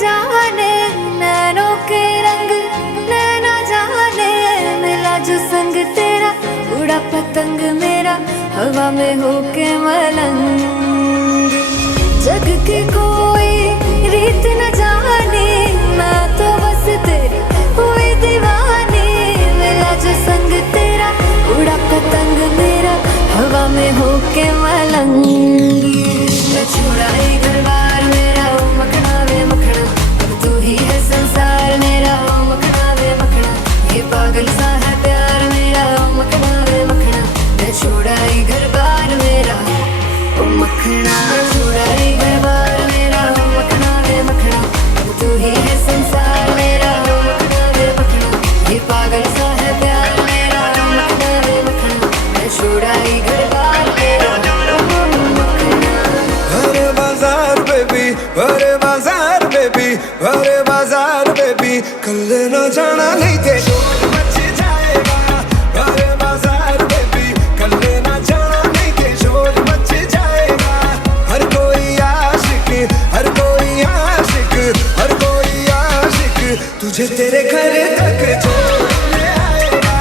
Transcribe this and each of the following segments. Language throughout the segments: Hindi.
जाने नैनों के रंग, नैना जाने मिला जो संग तेरा, उड़ा पतंग मेरा हवा में होके मलंग। जग की कोई रीत न जाने, मैं तो बस तेरी हुई दीवानी। मिला जो संग तेरा, उड़ा पतंग मेरा हवा में होके मलंग। मैं छुड़ाई घर बार मेरा ओ मखना वे मखना, अब तू ही है संसार मेरा ओ मखना वे मखना। ये पागल सा है प्यार मेरा ओ मखना वे मखना। मैं छुड़ाई घर बार मेरा ओ मखना, छुड़ाई घर बार मेरा ओ मखना वे मखना। अब तू ही है संसार मेरा ओ मखना वे मखना। ये पागल सा है प्यार मेरा ओ मखना वे मखना। मैं छुड़ाई घर बार मेरा ओ मखना। अरे बाजार बेबी, अरे बाजार बेबी, अरे बाजार बेबी, कल न जाना नहीं थे शोर मच जाएगा। अरे बाजार बेबी, कल न जाना नहीं थे शोर मच जाएगा। हर कोई आशिक, हर कोई आशिक, हर कोई आशिक तुझे तेरे घर तक छोड़ने आएगा।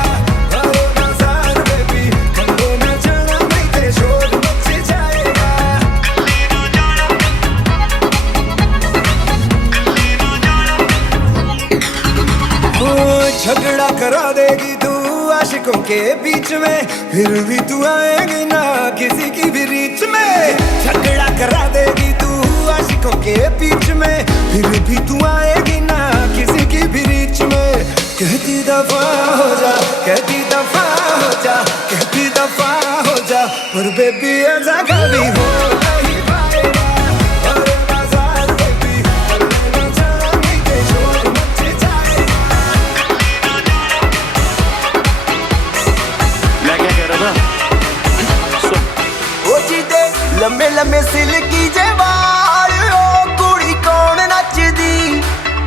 अरे बाजार बेबी, कल न जाना नहीं थे शोर मच जाएगा। झगड़ा करा देगी तू आशिकों के बीच में, फिर भी तू आएगी ना किसी की भी रीच में। झगड़ा करा देगी तू आशिकों के बीच में, फिर भी तू आएगी ना किसी की भी रीच में। कहती दफा हो जा, कहती दफा हो जा, कहती दफा हो जा, पर बेबी ऐसा कभी हो नहीं पाएगा। अरे बाजार बेबी, कल न जाना नहीं थे शोर मच जाएगा। मैं क्या कह रहा था? ओ जीदे लम्बे लम्बे सिल्की जे वाल, ओ कुड़ी कौन नचदी,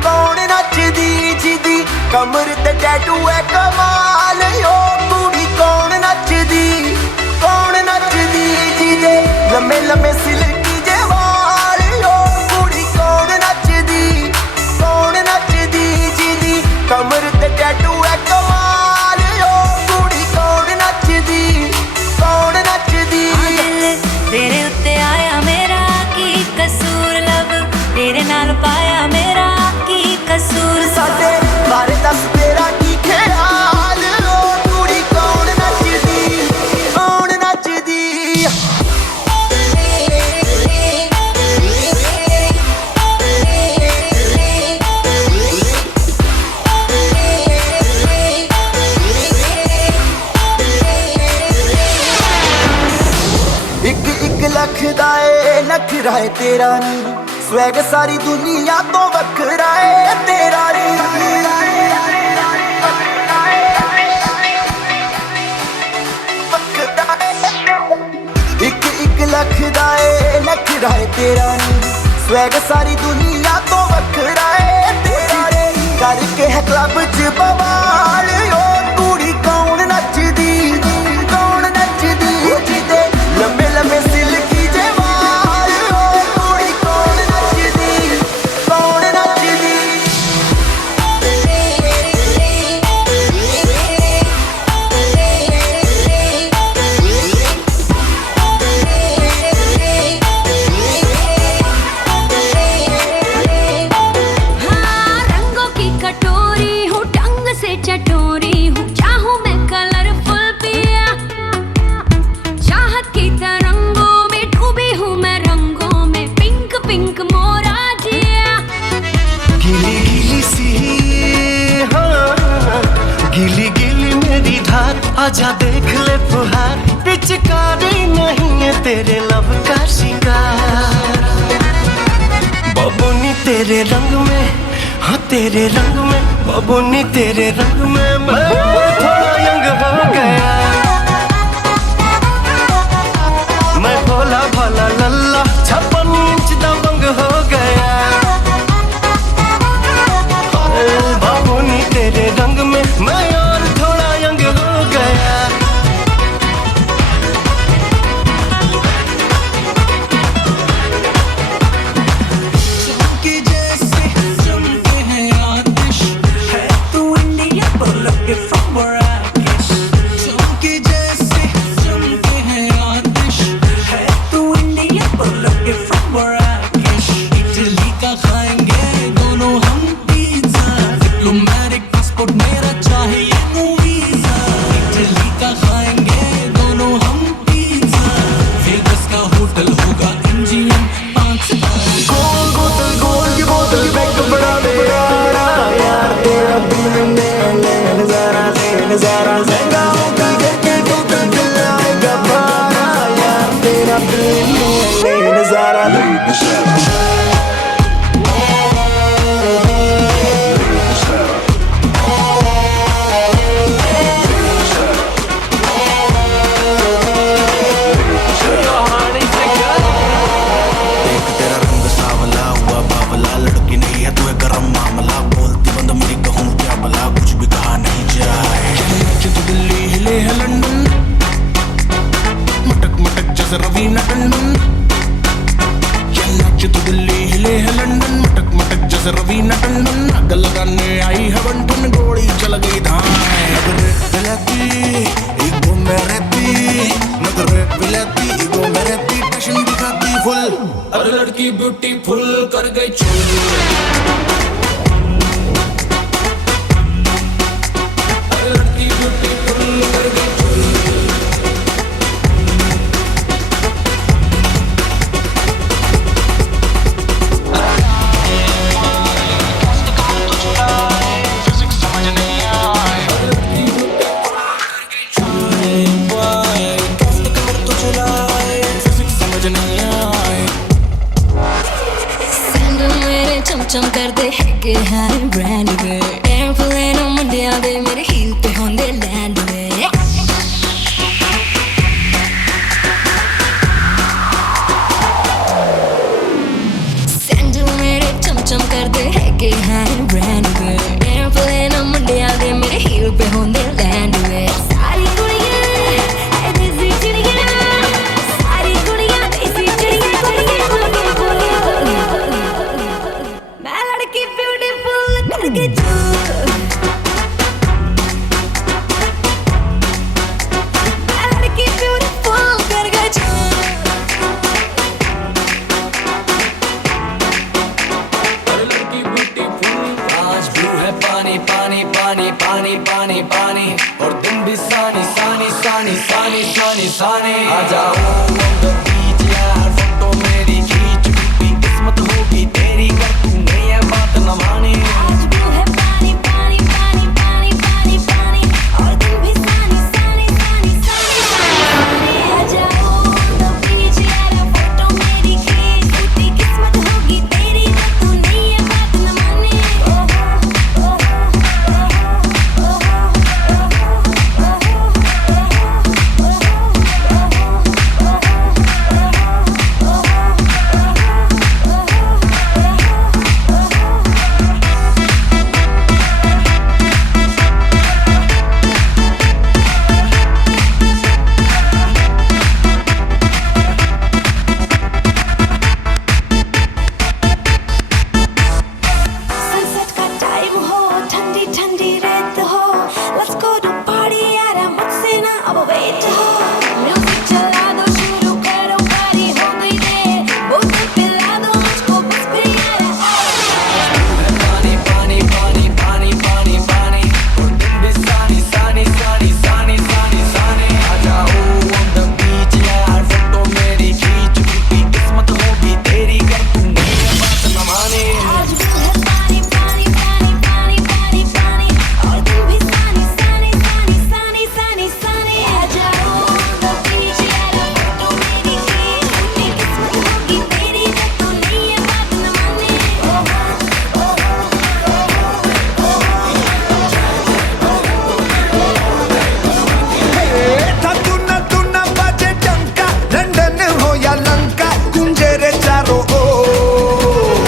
कौन नचदी जीदी कमर ते टैटू है कमाल। ओ कुड़ी कौन नचदी, कौन नचदी जीदे लम्बे लम्बे सिल्की जे वाल, ओ कुड़ी कौन नचदी, कौन नचदी जीदी कमर ते टैटू है कमाल। ओ कुड़ी कौन नचदी, कौन नचदी। तेरे उत्ते आया मेरा की कसूर, लब तेरे नाल पाया मेरा की कसूर। साडे बारे दस तेरा की ख्याल, ओ कुड़ी कौन नचदी, कौन नचदी। एक एक लख दा ए नखरा है तेरा नी, स्वैग सारी दुनिया तो वखरा है तेरा नी। एक एक लख दा ए नखरा है तेरा नी, स्वैग सारी दुनिया तो वखरा है तेरा नी। करके है क्लब च बवाल, ओ कुड़ी कौन नचदी, कौन नचदी। ओ जीदे लम्बे लम्बे सिल्की जे वाल, ओ कुड़ी कौन नचदी, कौन नचदी। हाँ, रंगों की कटोरी हूँ, ढंग से चटोरी हूँ, चाहूँ मैं कलरफुल पिया। चाहत की तरंगों में डूबी हूँ मैं रंगों में, पिंक पिंक मोरा जिया। गिली गिली सी, हाँ गिली गिली मेरी धार, आजा देख ले फुहार, पिचकारी नहीं है तेरे लब का शिंगार। बबूनी तेरे रंग में, हाँ तेरे रंग में, बबूनी तेरे रंग में मैं थोड़ा यंग हो गया। मैं भोला भाला लल्ला 56 इंच दबंग हो गया। बाबूनी तेरे रंग में मैं और थोड़ा यंग हो गया। की जैसी आग लगाने आई है बंटन गोली चल गई धाए नगरे बिलती ईगो में रहती नगरे बिलती ईगो में रहती टशन दिखाती फुल अरे लड़की ब्यूटीफुल कर गई चूल चम करदे हैगे हैं ब्रांड वे एयरप्लेन मुंडियां दे मेरे हील पे होंदे लैंड वे सैंडल मेरे चम करदे हैगे हैं ब्रांड वे एयरप्लेन मुंडियां दे मेरे हील पे होंदे लैंड वे सारी कुड़ियां देसी चिड़ियां सारी कुड़ियां देसी चिड़ियां मैं लड़की ब्यूटीफुल करके मैं लड़की ब्यूटीफुल करके लड़की ब्यूटीफुल आज ब्लू है पानी पानी पानी पानी पानी पानी और तुम भी सानी सानी सानी सानी सानी सानी आ जाओ on the beach यार फोटो मेरी खींच भी किस्मत होगी तेरी कर तूने ये बात न मानी आज ब्लू है पानी पानी पानी पानी पानी पानी और तुम भी सानी सानी सानी सानी आ जाओ on the beach यार फोटो मेरी खींच टूटी किस्मत होगी तेरी पर तूने ये बात न मानी सनसेट का टाइम हो ठंडी ठंडी रात हो लेट्स गो टू पार्टी यार मुझसे ना अब वेट हो म्यूजिक चला दो शुरू करो पार्टी हो गई रे बोतल पिला दो मुझको बस फिर यार पानी पानी पानी पानी पानी पानी और तुम भी सानी सानी सानी सानी सानी सानी आ जाओ on the beach यार फोटो मेरी खींच भी किस्मत होगी तेरी कर तूने ये बात न मानी आज ब्लू है पानी पानी पानी पानी पानी पानी और तुम भी सानी सानी सानी सानी सानी सानी आ जाओ on the beach यार फोटो मेरी खींच टूटी किस्मत होगी तेरी पर तूने ये बात न मानी तू न बाजे डंका लंदन हो या लंका गुंजे रे चारों ओर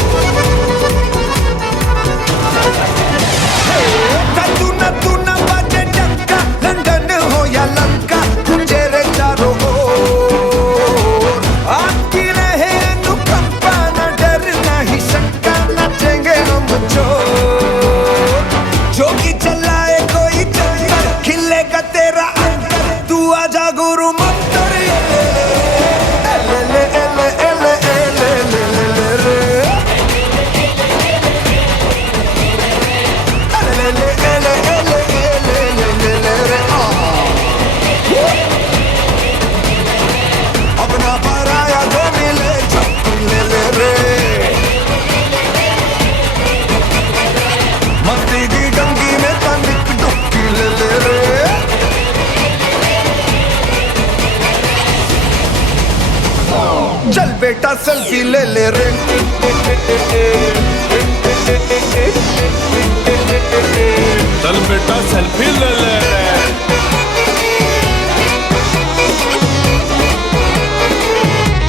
तू न बाजे डंका लंदन हो या लंका गुंजे रे चारों ओर आपकी रहे अनुकंपा न डर नहीं शंका नाचेंगे हम चोर जोगी चलाए कोई चक्कर खिलेगा तेरा अंतर तू आजा गुरु मंत्र अपना पराया जो मिले झपकी ले रे मस्ती की गंगी में तनिक डुबकी ले रे चल बेटा सेल्फी ले रे चल बेटा सेल्फी ले ले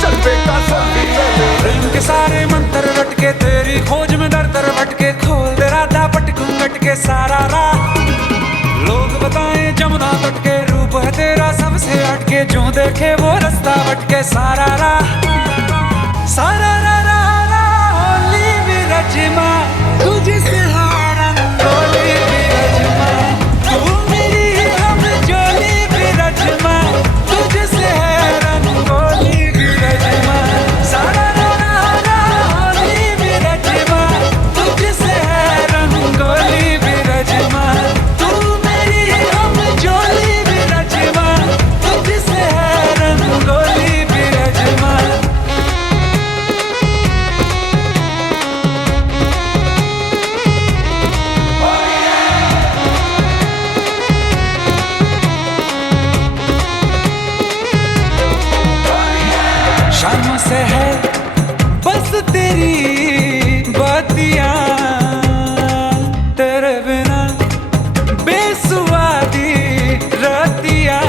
चल बेटा सेल्फी ले ले प्रेम के सारे मंत्र रट के तेरी खोज में दर दर भटके खोल दे राधा पट घूंघट के सारा राह लोग बताएं जमुना तट के रूप है तेरा सबसे हटके जो देखे वो रास्ता भटके सारा राह सारा रा रा रा होली विरजमा तुझसे हाँ से है बस तेरी बातियां, तेरे बिना बेसुवादी रातियां।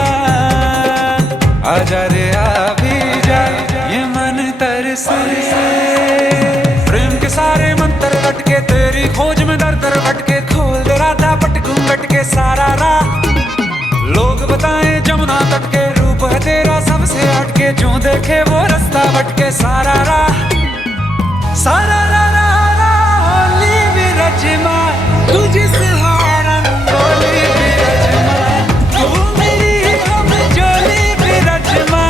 आजा रे आ भी जा, ये मन तरसे। प्रेम के सारे मंत्र लटके, तेरी खोज में दर दर भटके, खोल दे राधा पट घूंघट के सारा राह। लोग बताएं जमुना तट के, रूप है तेरा सबसे हटके, जो देखे वो रास्ता भटके सारा राह। सारा रा रा रा होली विरजमा, तुझसे रंगोली विरजमा, तू मेरी हम जोली विरजमा,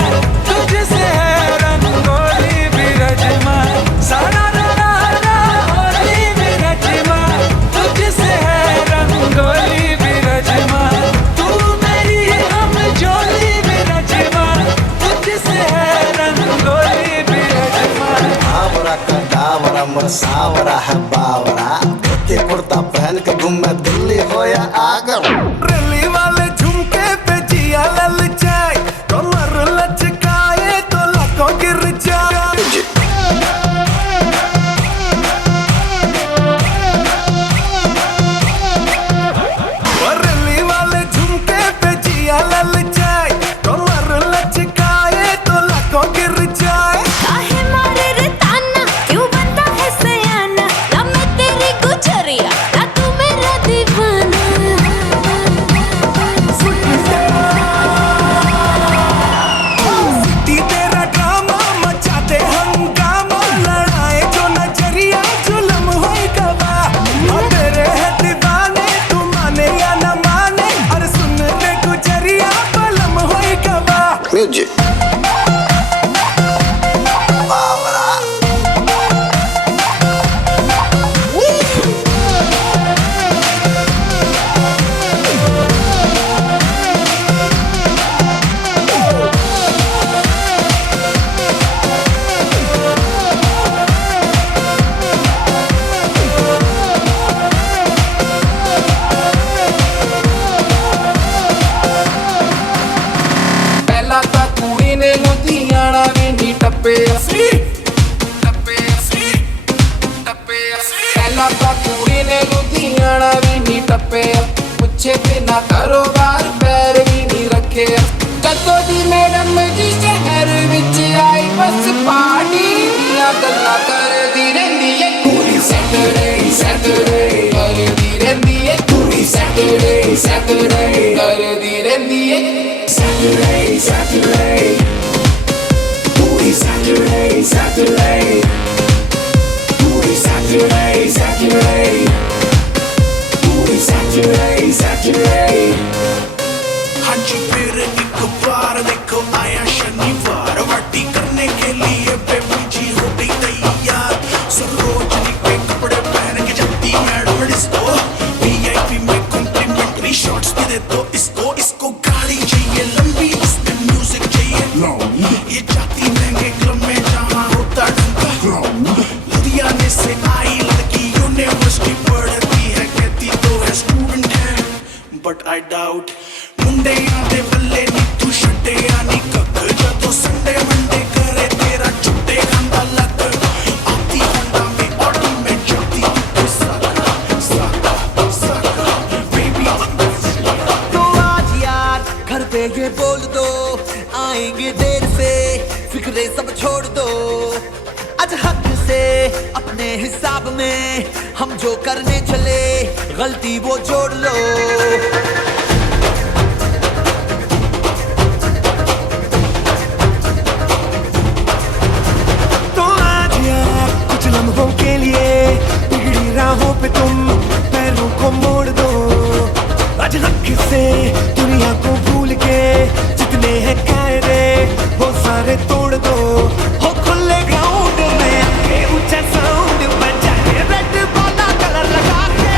तुझसे है रंगोली विरजमा। सारा रा रा रा होली विरजमा, तुझसे है रंगोली विरजमा, तू मेरी हम जोली विरजमा, तुझसे है रंगोली विरजमा। आवरा का डावरा मोर सावरा है बावरा, धोती कुर्ता पहन के घूमे दिल्ली हो या आगरा। रली वाले झुमके पे जिया ललचाए, कमर लचकाए तो लाखों गिर जाए। रली वाले झुमके पे जिया ललचाए, कमर लचकाए तो लाखों गिर जाए। काहे मारे रे ताना, क्यों बनता है सयाना, ना मैं तेरी गुजरिया, ना तू मेरा दीवाना। दी तेरा ड्रामा मचा दे हंगामा, लड़ाए जो नजरिया जुलम होई गवा। और तेरे है दीवाने, तू माने या न माने, और सुन ले गुजरिया बलम होई गवा। म्यूजिक बावरा। ਪਹਿਲਾਂ ਤਾਂ ਕੁੜੀ ਨੇ ਲੁਧਿਆਣਾ ਵੀ ਨੀ ਟੱਪਿਆ ਸੀ, ਟੱਪਿਆ ਸੀ, ਟੱਪਿਆ ਸੀ। ਪਹਿਲਾਂ ਤਾਂ ਕੁੜੀ ਨੇ ਲੁਧਿਆਣਾ ਵੀ ਨੀ ਟੱਪਿਆ, ਪੁੱਛੇ ਬਿਨਾ ਕਾਰੋਬਾਰ ਪੈਰ ਵੀ ਨੀ ਰੱਖਿਆ। ਕਦੋਂ ਦੀ ਮੈਡਮ ਜੀ ਸ਼ਹਿਰ ਵਿੱਚ ਆਈ, ਬਸ ਪਾਰਟੀ ਦੀਆਂ ਗੱਲਾਂ ਕਰਦੀ ਰਹਿੰਦੀ ਏ ਕੁੜੀ। ਸੈਟਰਡੇ ਸੈਟਰਡੇ ਕਰਦੀ ਰਹਿੰਦੀ ਏ ਕੁੜੀ, ਸੈਟਰਡੇ ਸੈਟਰਡੇ ਕਰਦੀ ਰਹਿੰਦੀ ਏ। Saturday, Saturday, booty Saturday, Saturday, booty Saturday, Saturday, booty Saturday, Saturday. हाँ जी फिर एक बार देखो आया शनिवार, पार्टी करने के लिए बेबी जी हो गई तैयार। सरोजनी के कपड़े पहन के जाती मैडम डिस्को, VIP में कॉम्प्लीमेंट्री शॉट्स भी दे दो इसको। इसको गाड़ी चाहिए लंबी, इसमें म्यूजिक चाहिए। ये जाती महंगे क्लब में जहाँ होता डंका। लुधियाने से आई लड़की यूनिवर्सिटी पढ़ती है, कहती तो है स्टूडेंट है, बट आई डाउट। मुंडे आते बल्ले नी तू छड्डे आनी कक, जदों संडे मंडे करे तेरा छुट्टे खांदा लक। आती होंडा में ऑडी में जाती तू साका साका साका बेबी। तो आज यार घर पे ये बोल दो, आएंगे देर से, फिक्रे सब छोड़ दो। आज हक से अपने हिसाब में हम जो करने चले, गलती वो जोड़ लो। तो आज यार कुछ लम्हों के लिए बिगड़ी राहों पे तुम पैरों को मोड़ दो। आज हक से दुनिया को भूल के जितने हैं कायदे वो सारे तोड़ दो। हो खुले ग्राउंड में आके ऊंचा साउंड बजा के, रेड वाला कलर लगा के,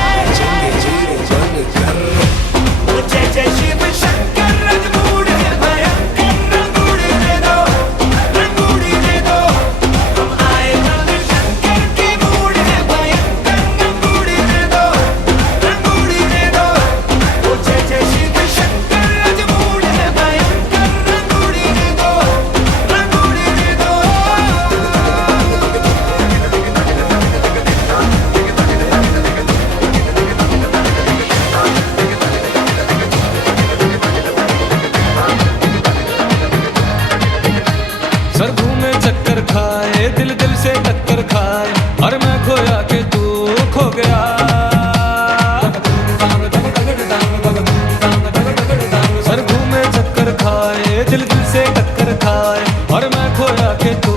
जाए, दिल दिल से टक्कर खाए, और मैं खोया के तू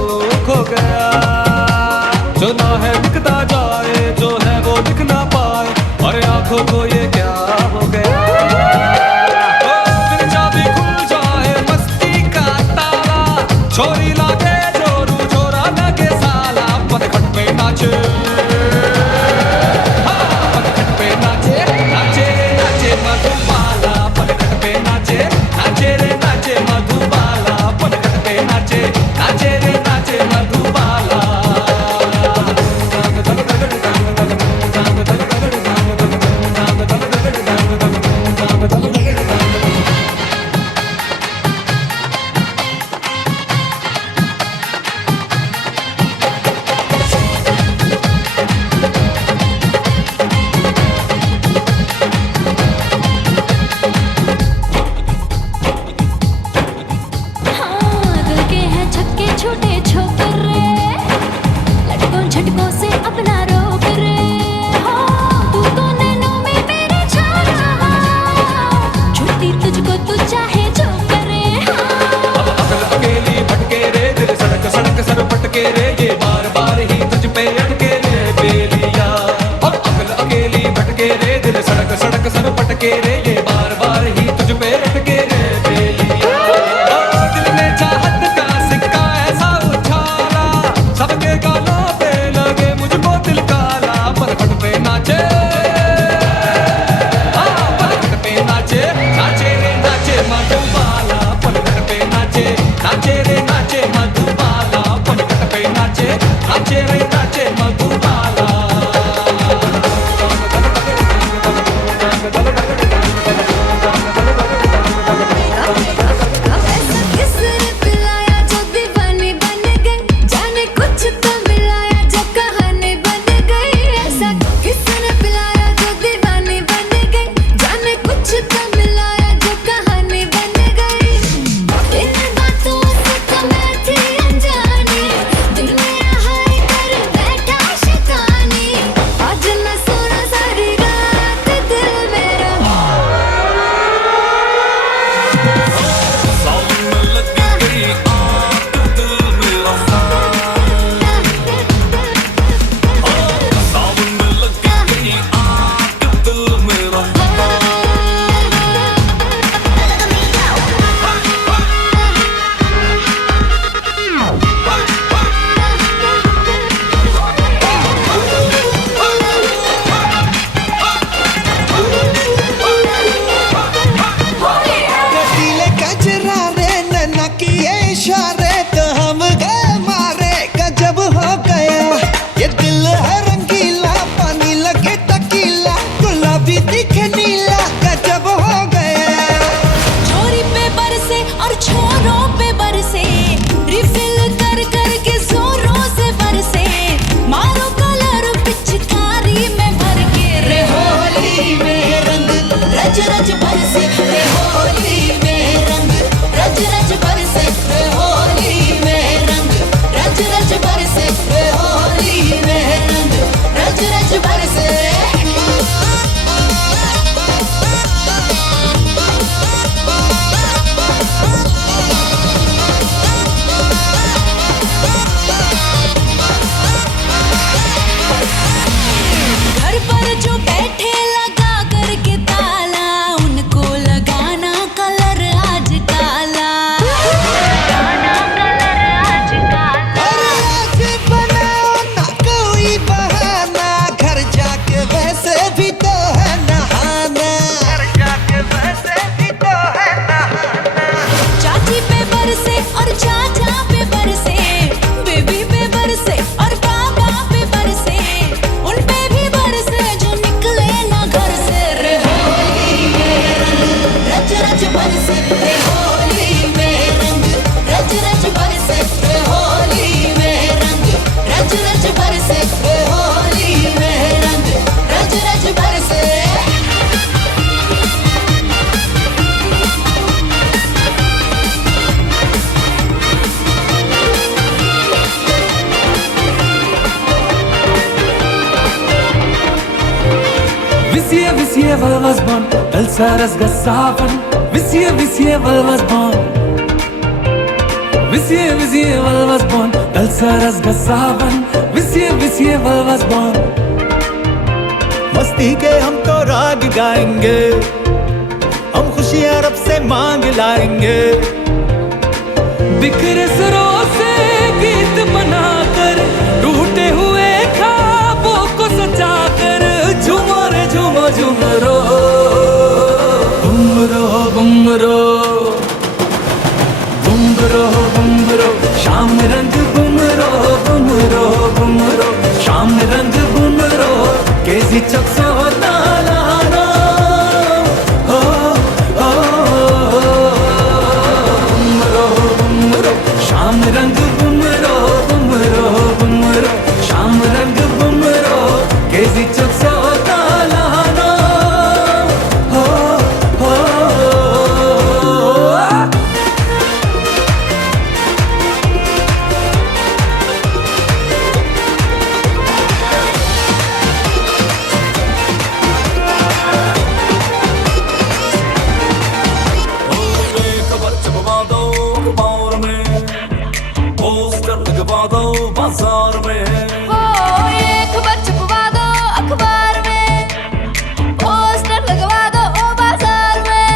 खो गया। जो ना है दिखता जाए, जो है वो दिख ना पाए, और आंखों को ये क्या हो गया। ओ फिर चाबी खुल जाए मस्ती का ताला, छोरी लागे जोरू छोरा लगे साला, पनघट पे नाचे, पनघट पे नाचे, नाचे रे नाचे मधुबाला, पनघट पे नाचे, नाचे रे नाचे मधुबाला, पनघट पे नाचे, नाचे रे नाचे मधुबाला। हाँ, दिल के हैं छक्के छोटे छोकरे, लटकों झटकों से अपना रोक रे। हाँ, तू तो नैनों में मेरे छा रहा, छूटी तुझको तू चाहे जो करे। अब अकल अकेली भटके रे, दिल सड़क सड़क सर पटके रे, ये बार बार ही तुझ पे अटके रे बेलिया। अब अकल अकेली भटके रे, दिल सड़क सड़क सर पटके रे, ये बार बार ही तुझ पे अटके रे बेलिया। ओ दिल ने चाहत का सिक्का ऐसा उछाला, सबके गालों पे लगे मुझको तिल काला, पनघट पे नाचे, पनघट पे नाचे, नाचे रे नाचे मधुबाला, पनघट पे नाचे, नाचे रे नाचे मधुबाला, पनघट पे नाचे, नाचे रे नाचे मधुबाला। अब ऐसा किसने पिलाया जो दीवानी बन गई, जाने कुछ तो मिलाया जो कहानी बन गई। ऐसा किसने पिलाया जो दीवानी बन गई, जाने कुछ तो मिलाया जो कहानी बन गई। इन बातों से तो मैं थी अनजानी, दिल मेरा हाय कर बैठा शैतानी। आज मैं सोना सारी रात दिल मेरा कटीले कचरा रे नन्ना किए इशारे, तो हम गए मारे गजब हो गया। ये दिल है रंगीला, पानी लगे टकीला, गुलाबी दिखे नीला, गजब हो गया। चोरी पे बरसे और छोरों पे बरसे, रिफिल कर कर के जोरों से बरसे, मारो कलर पिचकारी में भर के। रे होली में रंग रज रज बरसे, रे होली में रंग रज रज बरसे, रे होली में रंग रज रज बरसे, रे होली में रंग रज रज बरसे। घर पर जो बैठे लगा करके ताला, उनको लगाना कलर आज काला, लगाना कलर आज काला। अरे आज बनाओ ना कोई बहाना, घर जाके वैसे भी तो है नहाना, घर जाके वैसे भी तो है नहाना। चाची पे बरसे और चाचा पे बरसे, बेबी पे बरसे और बाबा पे बरसे, उन पे भी बरसे जो निकले ना घर से। रे होली में रंग रज रज बरसे, रे होली में रंग रज रज बरसे, रे होली में रंग रज रज बरसे, रे होली में रंग रज रज बरसे। Visier, weil was bon, als sei das Gasaven. Visier, weil was bon. Visier, weil was born, als das Gasavan. Visier, weil was born. मस्ती के हम तो राग गाएंगे, हम खुशियाँ रब से मांग लाएंगे। बिखरे सुरों से गीत बनाकर, टूटे हुए ख्वाबों को सजाकर, झूमो रे झूमो झूमरो, बुमरो बुमरो, बुमरो बुमरो, शाम रंग बुमरो बुमरो बुमरो, शाम रंग बुमरो, केजी चक्सो तालानो, हो हो बुमरो बुमरो, शाम रंग बुमरो बुमरो बुमरो, शाम रंग बुमरो, केजी चक्सो तालानो, हो हो बाजार में हो ये खबर छपवा दो अखबार में, पोस्टर लगवा दो ओ बाजार में।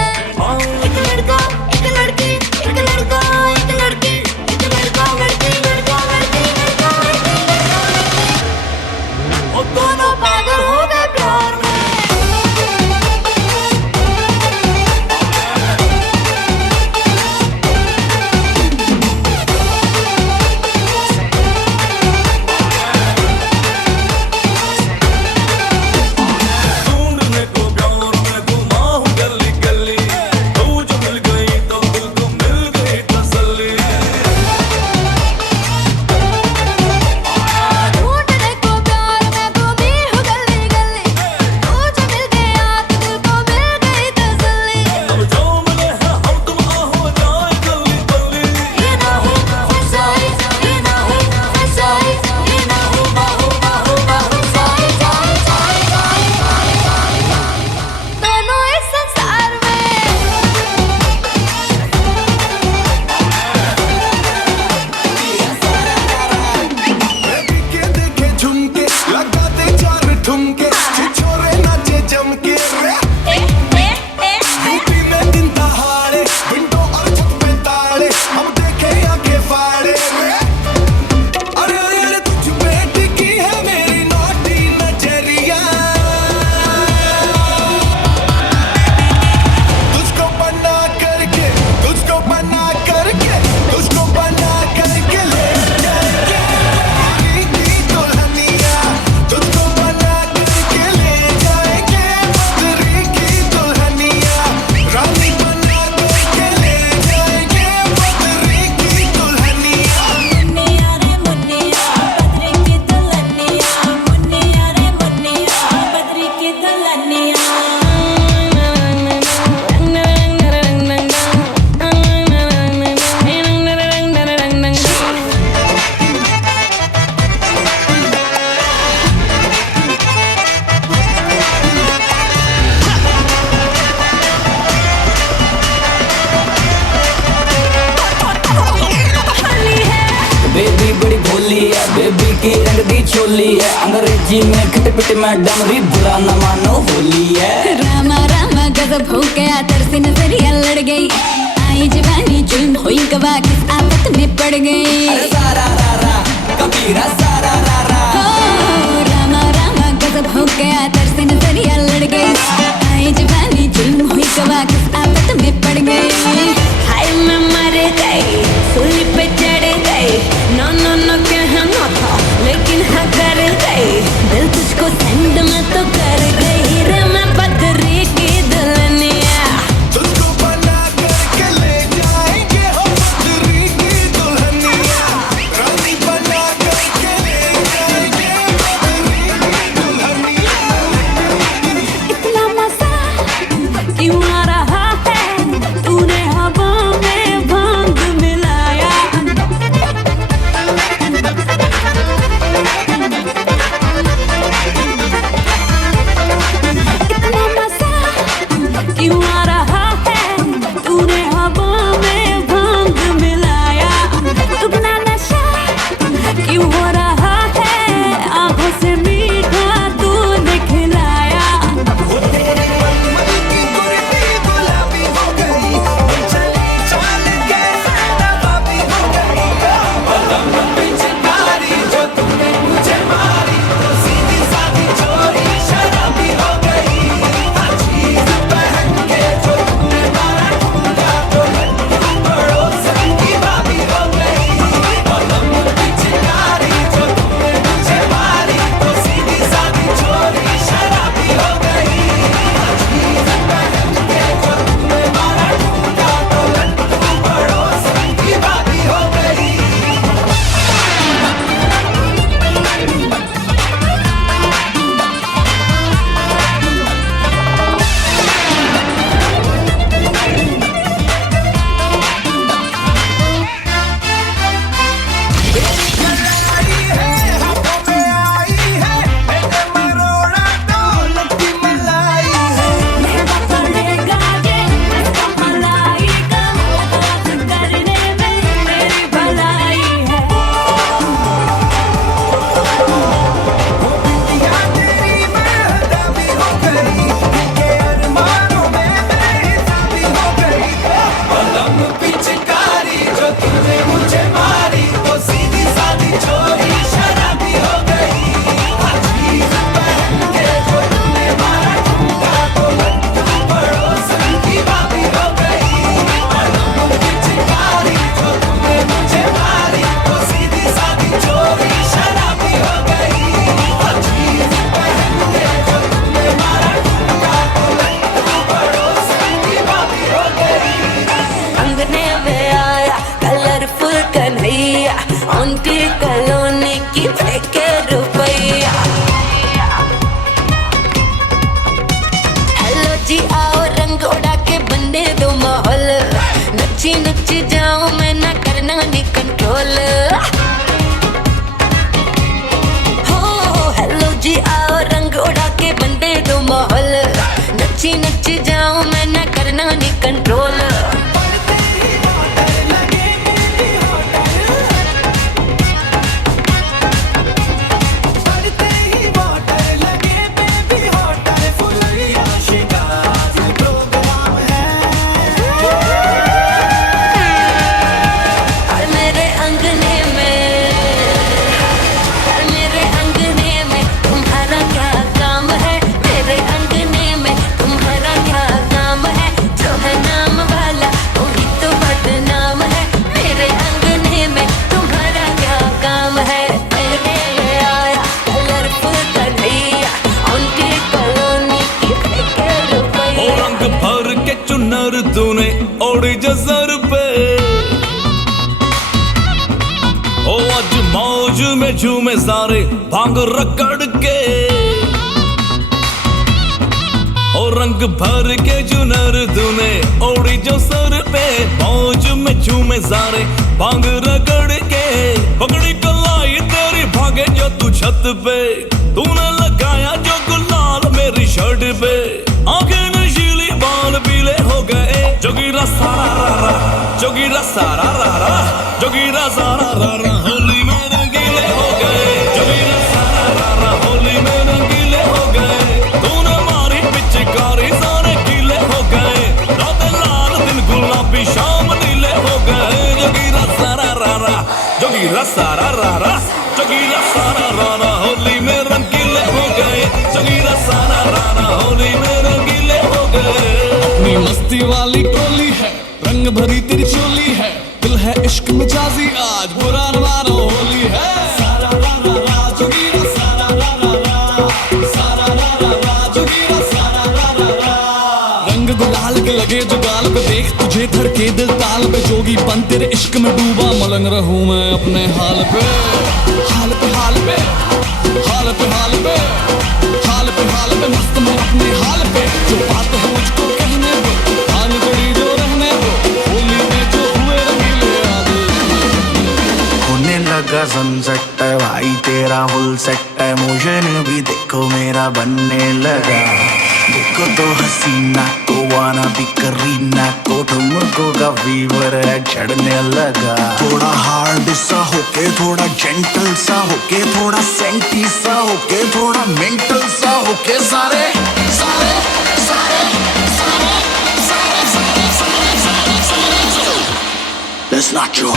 एक लड़का एक लड़की, एक लड़का एक लड़की, एक लड़का लड़की, लड़का लड़की, लड़का लड़की, लड़का लड़की, वो दोनों पागल हो गए प्यार में। ढूंढने को प्यार में घुमा हूँ गली गली, तू जो मिल गई तो दिल को मिल गई तसल्ली। ढूंढने को प्यार में घूमी हूँ गली गली, तू जो मिल गया तो दिल को मिल गई तसल्ली। अब जो मिले हैं हम तुम हो जाए गली गली। ये ना हो सच्चाई, ये ना हो सच्चाई, ये ना हो बाहु बाहु बाहु साई साई साई साई साई, दोनों इस संसार में। बेबी के देखे झुमके, लगाते चार ठुमके, छिछोरे नाचे जमके रे। यूपी में दिन दहाड़े, विंडो और छत पे ताड़े, हम देखे आगे फाड़े रे। अरे अरे अरे तुझ पे टिकी है मेरी नौटी नजरिया, तुझको बना करके, तुझको बना करके, तुझको बना करके ले जाएंगे रानी की दुल्हनिया, तुझको बना करके ले जाएंगे बदरी की दुल्हनिया, रानी बना करके ले जाएंगे बदरी की दुल्हनिया। मुन्निया रे मुन्निया बदरी की दुल्हनिया, मुन्निया रे मुन्निया बदरी की दुल्हनिया। बेबी बड़ी भोली है, बेबी की रंग दी चोली है, अंग्रेजी में खट पिट मैडम री बुरा न मानो होली है। रामा रामा गजब हो गया, तरसी नजरिया लड़ गई, आई जवानी जुल्म हुई गवा, किस आफत में पड़ गई। अरे सारा रा रा कबीरा सारा रा रा, ओ रामा रामा गजब हो गया, तरसी नजरिया लड़ गई, आई जवानी जुल्म हुई गवा, किस आफत में पड़ गई। हाय मैं मर गई, सूली पे चढ़ गई, नो नो नो कहना था लेकिन हाँ कर गई, दिल तुझको सेंड में तो कर गई रे मैं बदरी की दुल्हनिया। तुझको बना करके ले जाएंगे हो बदरी की दुल्हनिया, रानी बना करके ले जाएंगे बदरी की दुल्हनिया। इतना मजा क्यों आ रहा उनकी कॉलोनी की फेंके रुपया। हेलो जी आओ रंग उड़ा के बनने दो माहौल, नच्ची नच्ची जाऊं मैं ना करना नी कंट्रोल। हो हेलो जी आओ रंग उड़ा के बनने दो माहौल, नच्ची नच्ची जाऊं मैं ना करना नी कंट्रोल। तूने ओढ़ी जसर पे ओ आज मौज में झूमे सारे भांग रगड़ के, ओ रंग भर के चुनर तूने ओढ़ी जो सर पे, मौज में झूमे सारे भांग रगड़ के। पगड़ी कलाई तेरी भागे जो तू छत पे, तूने लगाया जो गुलाल मेरी शर्ट पे। आंखें नशीली बाल पीले हो गए, जोगीरा सारा रा रा, जोगीरा सारा रा रा, जोगीरा सारा रा रा, होली में रंगीले हो गए। जोगीरा सारा रा रा, होली में रंगीले हो गए। तूने मारी पिचकारी सारे गीले हो गए, रातें लाल दिन गुलाबी शाम नीले हो गए। जोगीरा सारा रा रा, जोगीरा सारा रा रा, जोगीरा सारा रा रा, होली में रंगीले हो गए। जोगीरा सारा रा रा, होली में रंगीले हो गए। अपनी मस्ती वाली टोली है, रंग भरी तेरी चोली है, दिल है इश्क मिजाजी आज बुरा न मानो होली है। सारा रा रा रा जोगीरा सारा रा रा रा, सारा रा रा रा जोगीरा सारा रा रा रा। रंग गुलाल के लगे जो गाल पे, देख तुझे धड़के दिल ताल पे। जोगी पन तेरे इश्क में डूबा, मलंग रहूं मैं अपने हाल पे। हाल पे हाल पे, हाल पे हाल पे, हाल पे हाल पे, मस्त मैं अपने हाल पे। जो बात है मुझको कहने दो, हाल घड़ी जो रहने दो, होली में जो हुए रंगीले याद। होने लगा सनसेट है भाई तेरा फुल सेट है, मोशन भी देखो मेरा बनने लगा। देखो तो हसीना को वाना भी करीना को, तुमको का फीवर है चढ़ने लगा। थोड़ा हार्ड सा होके, थोड़ा जेंटल सा होके, थोड़ा सेंटी सा होके, थोड़ा मेंटल सा होके, सारे सारे सारे सारे सारे सारे सारे सारे सारे। Let's not go.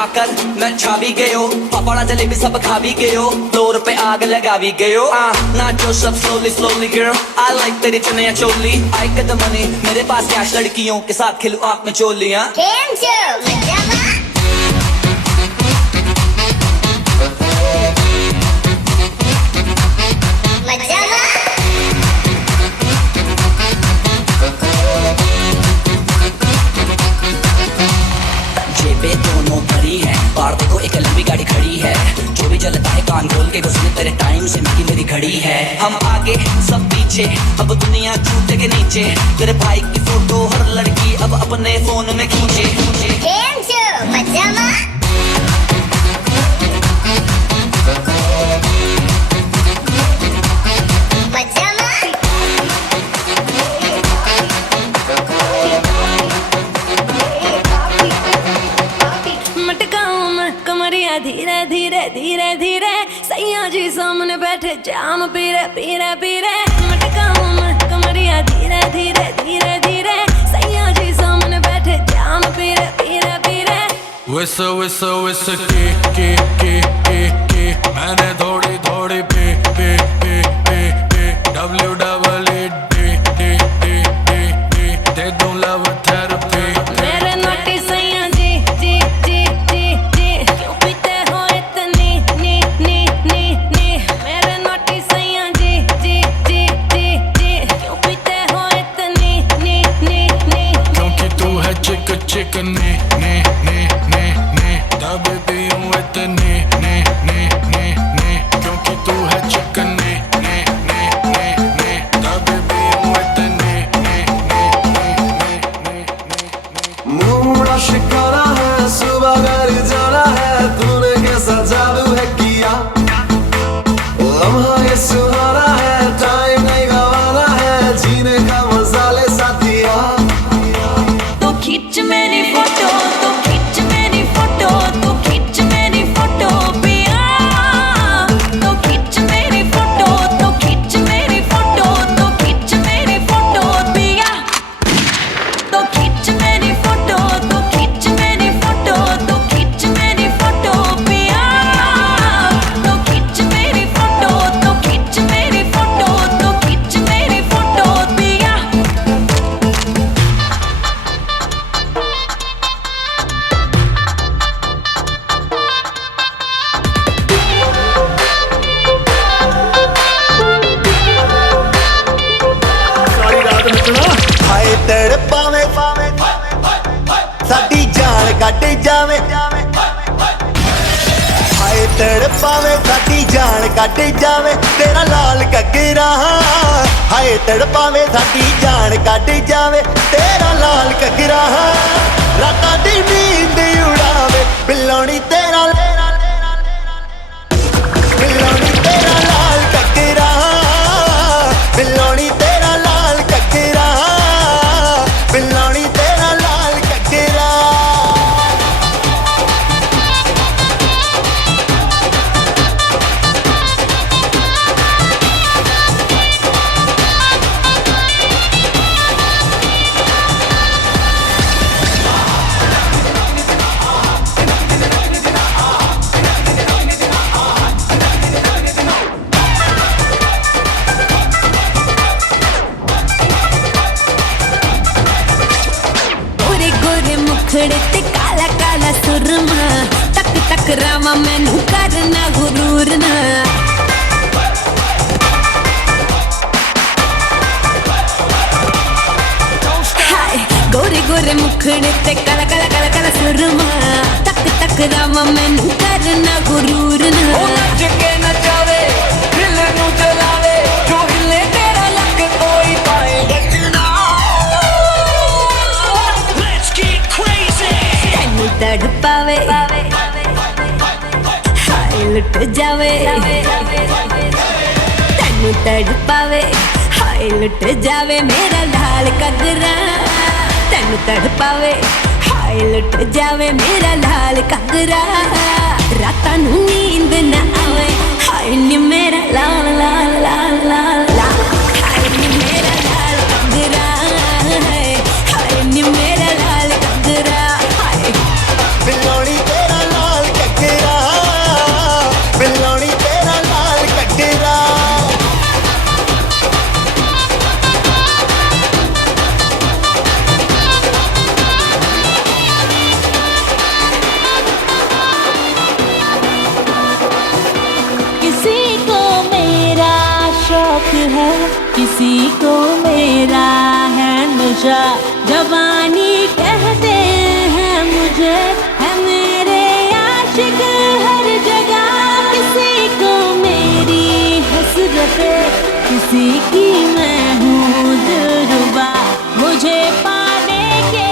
आकर मैं छा भी गए हो, पापड़ा जलेबी सब खा भी गए हो, फ्लोर पे आग लगा भी गए हो। नाचो सब slowly slowly girl, I like तेरी चुनिया चोली। I get the money, मेरे पास कैश, लड़कियों के साथ खेलूं आँख में चोलियां। जेबें दोनों भरी है, बाहर देखो एक लंबी गाड़ी खड़ी है, जो भी चलता है कान खोल के घुसने तेरे टाइम से मिली मेरी घड़ी है। हम आगे सब पीछे, अब दुनिया जूते के नीचे, तेरे भाई की फोटो हर लड़की अब अपने फोन में खींचे। कमरिया धीरे धीरे धीरे धीरे सैया जी सामने बैठे जाम पीरे पीरे पीरे मटका मैं कमरिया धीरे धीरे धीरे धीरे सैया जी सामने बैठे जाम पीरे पीरे पीरे Whistle whistle whistle की मैंने थोड़ी थोड़ी पी WEED दे दूं लव थेरेपी मेरे नोटी सैया जी जी जी जी जी क्यों पीते हो इतनी नी मेरे नोटी सैया जी जी जी जी जी क्यों पीते हो इतनी नी क्योंकि तू है चिकनी तब पीऊं इतनी नी क्योंकि तू है चिकनी तब पीऊं इतनी मूड शिकारा है सुबह घर जाना है तूने कैसा जादू है किया लम्हा ये सुहाना है टाइम नहीं गवाना है जीने का मजा ले साथिया तो खींच मेरी फोटो तो खींच मेरी फोटो तो खींच मेरी फोटो पिया तो खींच मेरी फोटो तो खींच मेरी फोटो तो खींच मेरी फोटो पिया तो खींच मेरी फोटो तो खींच मेरी फोटो तो खींच मेरी फोटो पिया तो खींच मेरी फोटो तो खींच मेरी फोटो तो खींच मेरी फोटो पिया ਹਾਏ ਤੜਪਾਵੇਂ ਸਾਡੀ ਜਾਨ ਕੱਢ ਜਾਵੇ ਹਾਏ ਤੜਪਾਵੇਂ ਸਾਡੀ ਜਾਨ ਕੱਢ ਜਾਵੇ ਤੇਰਾ ਲਾਲ ਘੱਗਰਾ ਹਾਏ ਤੜਪਾਵੇਂ ਸਾਡੀ ਜਾਨ ਕੱਢ ਜਾਵੇ ਤੇਰਾ ਲਾਲ ਘੱਗਰਾ ਰਾਤਾਂ ਦੀ ਨੀਂਦ ਉਡਾਵੇ ਬਿੱਲੋਣੀ ਤੇਰਾ ਬਿੱਲੋਣੀ ਤੇਰਾ ਲਾਲ ਘੱਗਰਾ ਬਿੱਲੋਣੀ ਤੇਰਾ ਲਾਲ ਘੱਗਰਾ ਬਿੱਲੋਣੀ ਤੇਰਾ ਲਾਲ ਘੱਗਰਾ गोरे गोरे मुखड़े ते काला काला सुरमा तक तक रामा मैनू करना गुरूर ना हाय गोरे गोरे मुखड़े ते काला काला काला काला सुरमा तक तक रामा मैनू करना गुरूर ना नच के नचावे दिल नू जलावे जो हिले तेरा लक कोई पाए बचना Let's get crazy तैनू तड़पावे हाय लुट जावे तैनू तड़पावे हाय लुट जावे मेरा लाल घग्गरा तैनू तड़पावे हाय लुट जावे मेरा लाल घग्गरा रातां नू नींद ना आवे हाय नी मेरा लाल लाल लाल लाल लाल हाय नी मेरा लाल घग्गरा हाय नी मेरा लाल घग्गरा हाय ਬਿੱਲੋਣੀ ਤੇਰਾ ਲਾਲ ਘੱਗਰਾ ਬਿੱਲੋਣੀ ਤੇਰਾ ਲਾਲ ਘੱਗਰਾ किसी को मेरा शौक है किसी को मेरा है नशा जवानी कहते हैं मुझे है मेरे आशिक हर जगह किसी को मेरी हसरत किसी की मैं हूँ दिलरुबा मुझे पाने के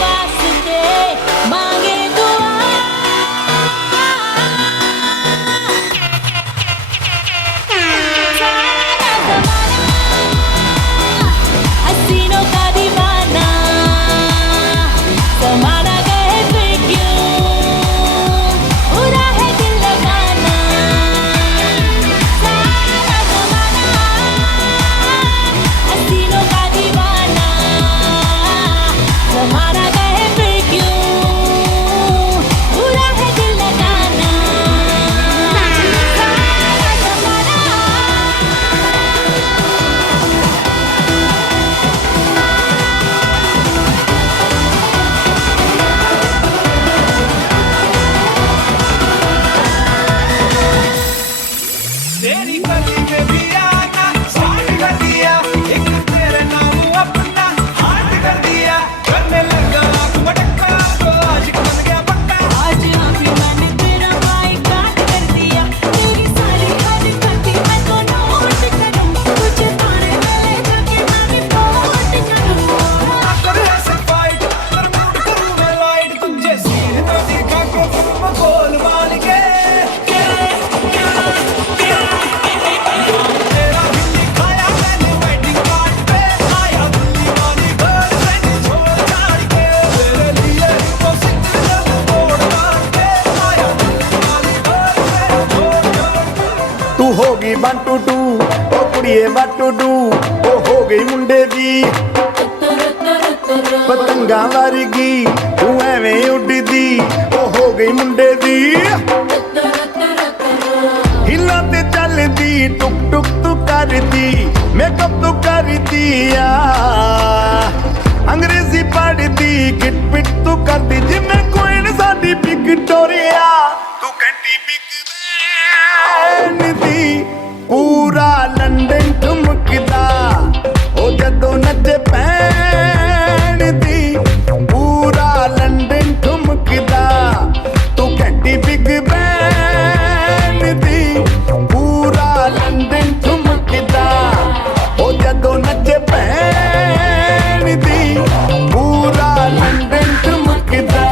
वास्ते मांगे दुआ हसीनों का दीवाना समाना गए फिर क्यों गई 1 2 2 ओ कुड़िए 1 2 2 ओ हो गई मुंडे दी पतंगा वर्गी तू एवें उड़दी ओ हो गई मुंडे दी हिला ते चलदी टुक टुक तू करदी मेकअप तू करदी आ अंग्रेजी पढ़दी गिट पिट तू करदी जिमें क्वीन साडी विक्टोरिया तू घंटी बिग बैन दी पूरा लंदन ठुमकदा ओ जदों नचे पैन दी पूरा लंदन ठुमकदा तू घंटी बिग बैन दी पूरा लंदन ठुमकदा ओ जदों नचे पैन दी पूरा लंदन ठुमकदा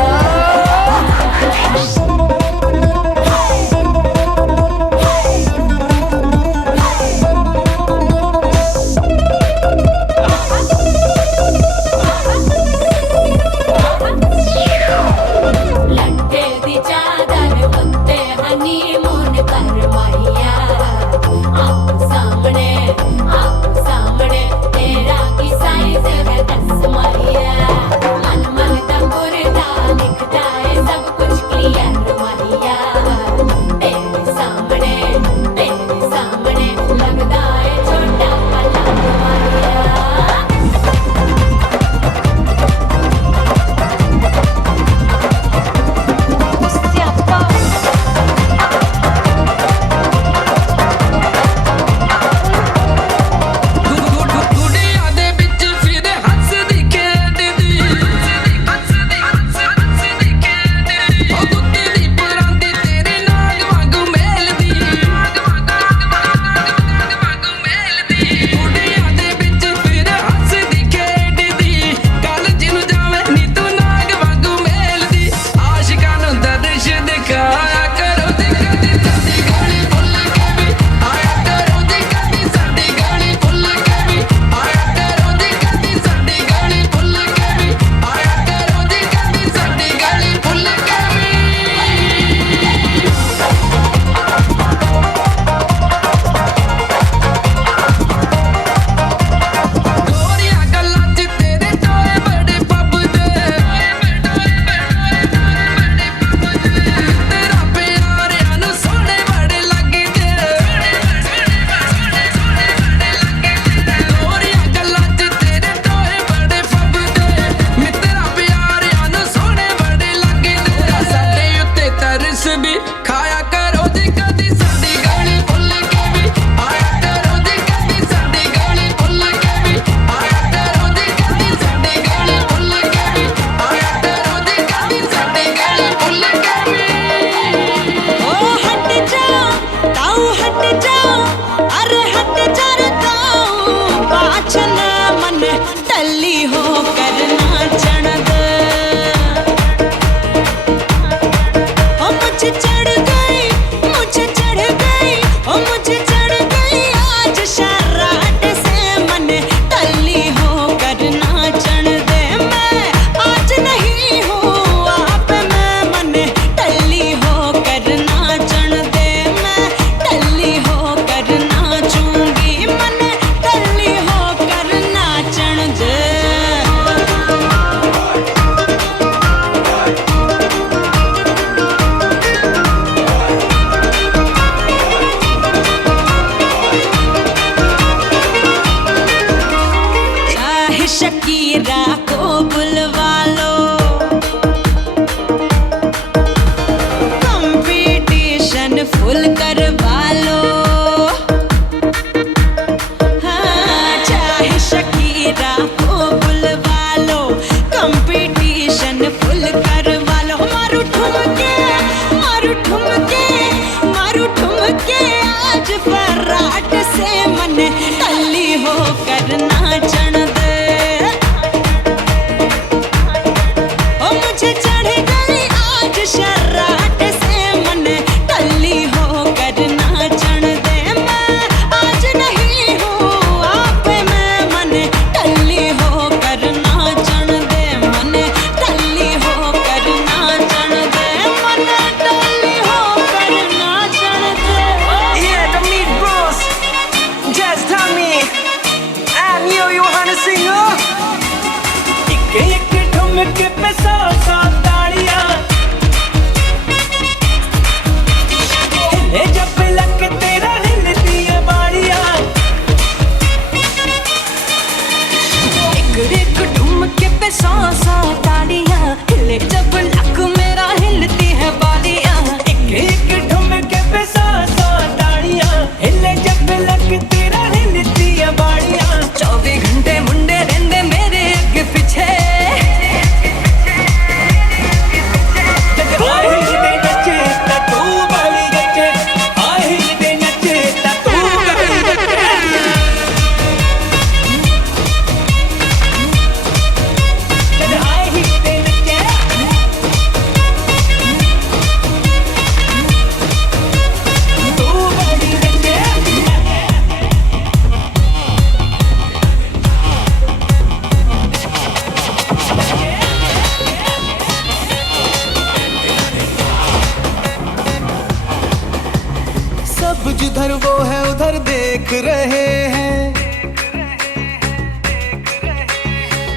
सब जिधर वो है उधर देख रहे हैं,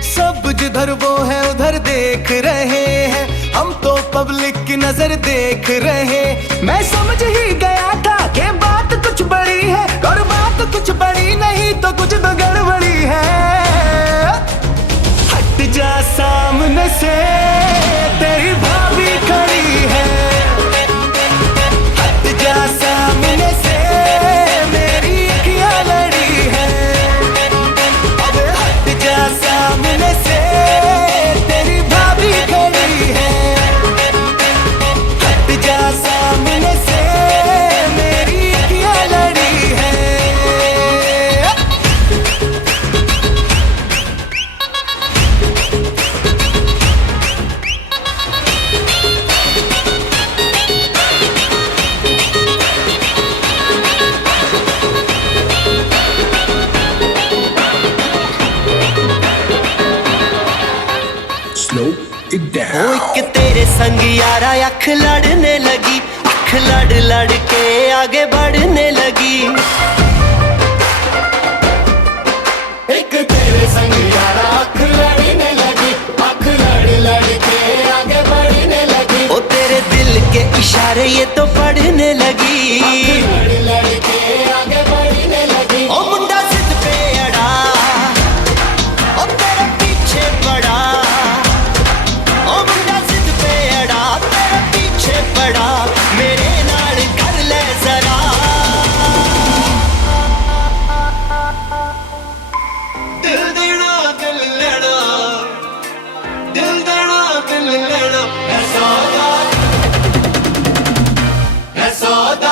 सब जिधर वो है उधर देख रहे हैं, हम तो पब्लिक की नजर देख रहे। मैं समझ ही गया था कि बात कुछ बड़ी है, और बात कुछ बड़ी नहीं तो कुछ तो गड़बड़ी है। हट जा सामने से, तेरी भाभी खड़ी है। हट जा सामने से, मेरी अखियां लड़ी है। अब हट जा सामने से, तेरी भाभी खड़ी है। हट जा सामने से, मेरी अखियां लड़ी है। ओ एक तेरे संग यारा अख लड़ने लगी, अख लड़ लड़ के आगे बढ़ने लगी। एक तेरे संग यारा अख लड़ने लगी, अख लड़ लड़ के आगे बढ़ने लगी। ओ तेरे दिल के इशारे ये तो पढ़ने लगी, लड़ लड़ के आगे बढ़ने लगी। ओ मुंडा जिद पे अड़ा, ओ तेरे पीछे पड़ा। ओ मुंडा जिद पे अड़ा, तेरे पीछे पड़ा। मेरे नाल कर ले जरा। दिल देना दिल लेना, दिल देना दिल लेना। ऐ सौदा, ऐ सौदा।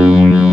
Bye.